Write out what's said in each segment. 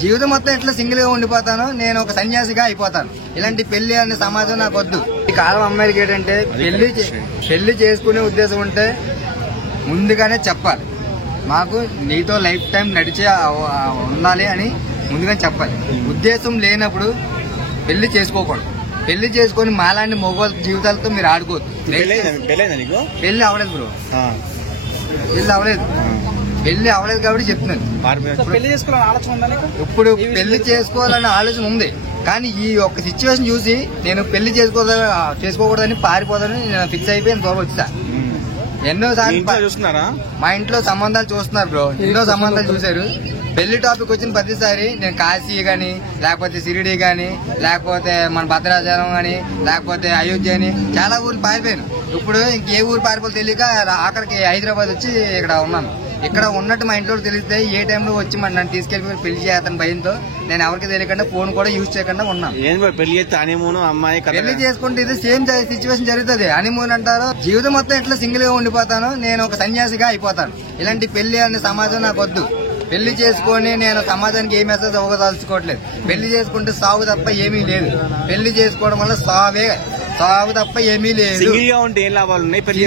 జీవితం మొత్తం ఇట్లా సింగిల్ గా ఉండిపోతాను, నేను ఒక సన్యాసిగా అయిపోతాను. ఇలాంటి పెళ్లి అనే సమాజం నాకు వద్దు. ఈ కాలం అమ్మాయిలకి ఏంటంటే పెళ్లి చేసుకునే ఉద్దేశం ఉంటే ముందుగానే చెప్పాలి, మాకు నీతో లైఫ్ టైం నడిచే ఉండాలి అని ముందుగానే చెప్పాలి. ఉద్దేశం లేనప్పుడు పెళ్లి చేసుకోకూడదు. పెళ్లి చేసుకుని మాలాంటి మగవాళ్ళ జీవితాలతో మీరు ఆడుకోవద్దు. పెళ్లి అవ్వలేదు బ్రో, పెళ్లి అవ్వలేదు కాబట్టి చెప్తున్నాను. ఇప్పుడు పెళ్లి చేసుకోవాలనే ఆలోచన ఉంది, కానీ ఈ ఒక్క సిచ్యువేషన్ చూసి నేను పెళ్లి చేసుకోకూడదని పారిపోదని నేను ఫిక్స్ అయిపోయి దూరం వచ్చా. ఎన్నోసార్లు చూస్తున్నారా, మా ఇంట్లో సంబంధాలు చూస్తున్నారు బ్రో, ఎన్నో సంబంధాలు చూశారు. పెళ్లి టాపిక్ వచ్చిన ప్రతిసారి నేను కాశీ గాని, లేకపోతే సిరిడి గాని, లేకపోతే మన భద్రాచలం గాని, లేకపోతే అయోధ్య అని చాలా ఊర్లు పారిపోయాను. ఇప్పుడు ఇంకే ఊరు పారిపోతే తెలియక ఆఖరికి హైదరాబాద్ వచ్చి ఇక్కడ ఉన్నాను. ఇక్కడ ఉన్నట్టు మా ఇంట్లో తెలిస్తే ఏ టైంలో వచ్చి నన్ను తీసుకెళ్లి పెళ్లి చేస్తాను భయంతో నేను ఎవరికి తెలియకుండా ఫోన్ కూడా యూజ్ చేయకుండా ఉన్నాను. పెళ్లి చేసుకుంటే ఇది సేమ్ సిచ్యువేషన్ జరుగుతుంది. హనీమూన్ అంటారు, జీవితం మొత్తం ఇట్లా సింగిల్ గా ఉండిపోతాను, నేను ఒక సన్యాసిగా అయిపోతాను. ఇలాంటి పెళ్లి అనే సమాజం నాకు వద్దు. పెళ్లి చేసుకుని నేను సమాజానికి ఏ మెసేజ్ అవ్వదలుచుకోవట్లేదు. పెళ్లి చేసుకుంటే సాగు తప్ప ఏమీ లేదు. పెళ్లి చేసుకోవడం వల్ల సాగు తప్ప ఏమీ లేదు.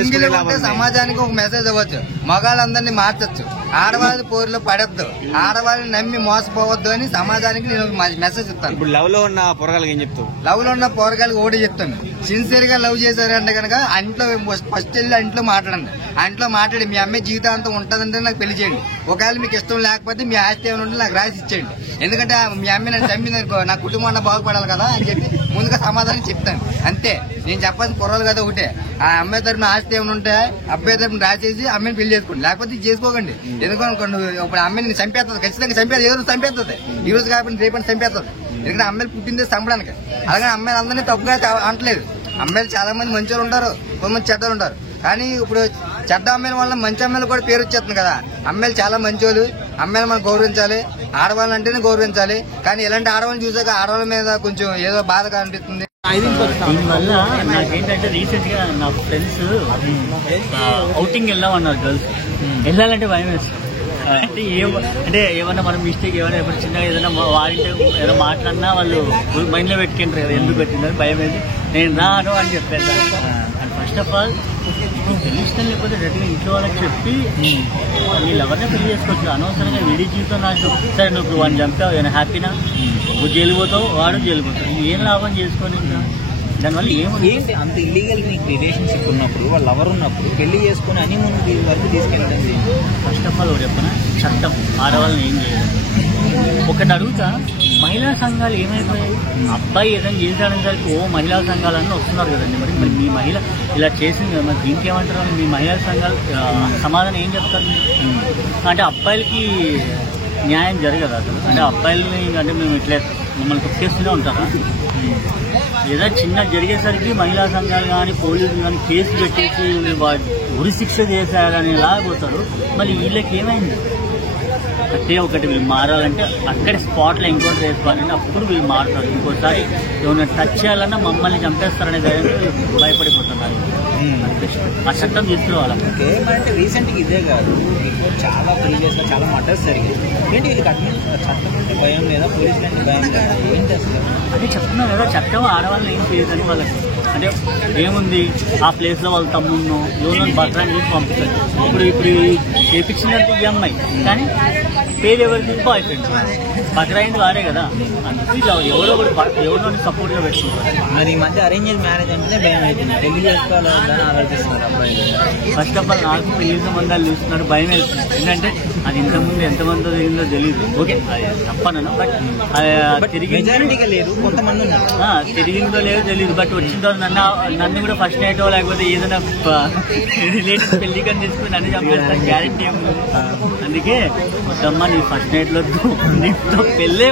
సింగిల్ ఉంటే సమాజానికి ఒక మెసేజ్ అవ్వచ్చు, మగాళ్ళందరినీ మార్చొచ్చు, ఆడవాళ్ళ పోరులో పడద్దు, ఆడవాళ్ళని నమ్మి మోసపోవద్దు అని సమాజానికి నేను మెసేజ్ ఇస్తాను. ఇప్పుడు లవ్ లో ఉన్న పోరగాళ్ళకి ఏం చెప్తావు? లవ్ లో ఉన్న పోరగాళ్ళకి ఒకటి చెప్తాను, సిన్సియర్ గా లవ్ చేశారంటే కనుక ఇంట్లో ఫస్ట్ వెళ్ళి ఇంట్లో మాట్లాడండి. ఇంట్లో మాట్లాడి మీ అమ్మాయి జీవితాంతం ఉంటుందంటే నాకు పెళ్లి చేయండి. ఒకవేళ మీకు ఇష్టం లేకపోతే మీ ఆస్తి ఏమైనా ఉంటే నాకు రాసి ఇచ్చేయండి. ఎందుకంటే మీ అమ్మాయి నన్ను చంపింది అనుకో నా కుటుంబాన్ని బాగుపడాలి కదా అని చెప్పి ముందుగా సమాధానం చెప్తాను. అంతే, నేను చెప్పాల్సిన కుర్రలు కదా ఒకటే, ఆ అమ్మాయి తరపున ఆస్తి ఏమైనా ఉంటే అబ్బాయి తరపున రాసేసి అమ్మాయిని పెళ్లి చేసుకోండి, లేకపోతే చేసుకోకండి. ఎందుకనుకోండి ఇప్పుడు అమ్మాయిని చంపేస్తుంది, ఖచ్చితంగా చంపేది, ఏదో చంపేస్తుంది. ఈ రోజు కాబట్టి రేపటి చంపేస్తుంది. ఎందుకంటే అమ్మాయిలు పుట్టిందే చంపడానికి. అలాగే అమ్మాయిలు అందరినీ తప్పుగా అనట్లేదు. అమ్మాయిలు చాలా మంది మంచి ఉంటారు, కొంతమంది చెడ్డలు ఉంటారు. కానీ ఇప్పుడు చెడ్డ అమ్మాయిల వల్ల మంచి అమ్మాయిలు కూడా పేరు వచ్చేస్తుంది కదా. అమ్మాయిలు చాలా మంచోళ్ళు, అమ్మాయిలు మనం గౌరవించాలి, ఆడవాళ్ళని అంటేనే గౌరవించాలి. కానీ ఇలాంటి ఆడవాళ్ళని చూసాక ఆడవాళ్ళ మీద కొంచెం ఏదో బాధగా అనిపిస్తుంది. దీనివల్ల నాకేంటంటే రీసెంట్ గా నా ఫ్రెండ్స్ అవుటింగ్ వెళ్దామన్నారు. గర్ల్స్ వెళ్ళాలంటే భయం వేస్తుంది. అంటే ఏమన్నా మనం మిస్టేక్ ఏమైనా ఎప్పుడు చిన్నగా ఏదైనా వాడింటే ఏదైనా మాట్లాడినా వాళ్ళు మైండ్ లో పెట్టుకుంటారు కదా, ఎందుకు పెట్టిందని భయం వేసి నేను రాను అని చెప్పాను. అండ్ ఫస్ట్ ఆఫ్ ఆల్ పెళ్లి ఇష్టం లేకపోతే డైరెక్ట్గా ఇంట్లో వాళ్ళకి చెప్పి వీళ్ళు ఎవరినే పెళ్లి చేసుకోవచ్చు. అనవసరంగా విడి జీవితం నాకు సరే నువ్వు వాడిని చంపావు ఏమైనా హ్యాపీనా, నువ్వు జైలు పోతావు వాడు జైలు పోతావు, ఏం లాభం చేసుకొని ఇంకా దానివల్ల ఏంటి అంత ఇల్లీగల్ మీకు రిలేషన్షిప్ ఉన్నప్పుడు వాళ్ళు ఎవరు ఉన్నప్పుడు పెళ్లి చేసుకుని అని మనం వరకు తీసుకెళ్ళండి. ఫస్ట్ ఆఫ్ ఆల్ ఒకటి చెప్పనా, చట్టం ఆడవాళ్ళని ఏం చేయదు. ఒకటి అడుగుతా, మహిళా సంఘాలు ఏమైపోయాయి? అబ్బాయి ఏదైనా చేశాడనేసరికి ఓ మహిళా సంఘాలన్నీ వస్తున్నారు కదండి. మరి మీ మహిళ ఇలా చేసింది మరి దీనికి ఏమంటారు? మీ మహిళా సంఘాలు సమాధానం ఏం చెప్తారు? అంటే అబ్బాయిలకి న్యాయం జరగదు అసలు. అంటే అబ్బాయిలని అంటే మేము ఇట్లా మమ్మల్ని తొక్కేస్తూనే ఉంటారా? ఏదో చిన్న జరిగేసరికి మహిళా సంఘాలు కానీ పోలీసులు కానీ కేసు పెట్టేసి ఉరి శిక్ష చేశారని లాగపోతారు. మళ్ళీ వీళ్ళకి ఏమైంది? ఒకటే ఒకటి వీళ్ళు మారాలంటే అక్కడే స్పాట్లో ఎంకౌంటర్ చేసుకోవాలంటే అప్పుడు వీళ్ళు మారుతారు. ఇంకోసారి ఏమైనా టచ్ చేయాలన్నా మమ్మల్ని చంపేస్తారనే ధైర్యంగా భయపడిపోతున్నారు. ఆ చట్టం తీసుకురావాలి. ఏమంటే రీసెంట్గా ఇదే కాదు, చాలా ప్రీవియస్ గా చాలా మర్డర్స్ జరిగాయి. ఏంటి వీళ్ళకి చట్టం అంటే భయం లేదా, పోలీసులు అంటే భయం లేదా? ఏం చేస్తారు? అదే చెప్తున్నా కదా, చట్టం ఆడవాళ్ళని ఏం చేయదని వాళ్ళకి. అంటే ఏముంది, ఆ ప్లేస్ లో వాళ్ళ తమ్ముడును ఎవరినో బట్రాన్ని చేసి పంపిస్తారు. ఇప్పుడు చేపించినట్టు ఈ అమ్మాయి, కానీ పేరు ఎవరికి? Boy friend. బట్రాయింది వారే కదా, అందుకు ఎవరో సపోర్ట్ గా పెట్టుకుంటారు. మరి ఈ మధ్య అరేంజ్ మ్యారేజ్ అంటే భయం అవుతుంది, పెళ్లి చేసుకోవాలని ఆలోచిస్తున్నారు అబ్బాయి. ఫస్ట్ ఆఫ్ ఆల్ నాకు పెళ్లి సంబంధాలు చూస్తున్నారు, భయం అవుతుంది. ఎందుకంటే అది ఇంతకుముందు ఎంతమంది జరిగిందో తెలియదు. ఓకే తప్పనను, బట్ తిరిగి లేదు, కొంతమంది తిరిగిందో లేదో తెలియదు. బట్ వచ్చిన తర్వాత నన్ను కూడా ఫస్ట్ నైట్ లేకపోతే ఏదైనా రిలేటివ్ పెళ్లి కానీ తీసుకుని నన్ను చంపేస్తాను గ్యారెంటీ ఏమి. అందుకే మొత్తమ్మ నీ ఫస్ట్ నైట్ లో నీతో పెళ్ళే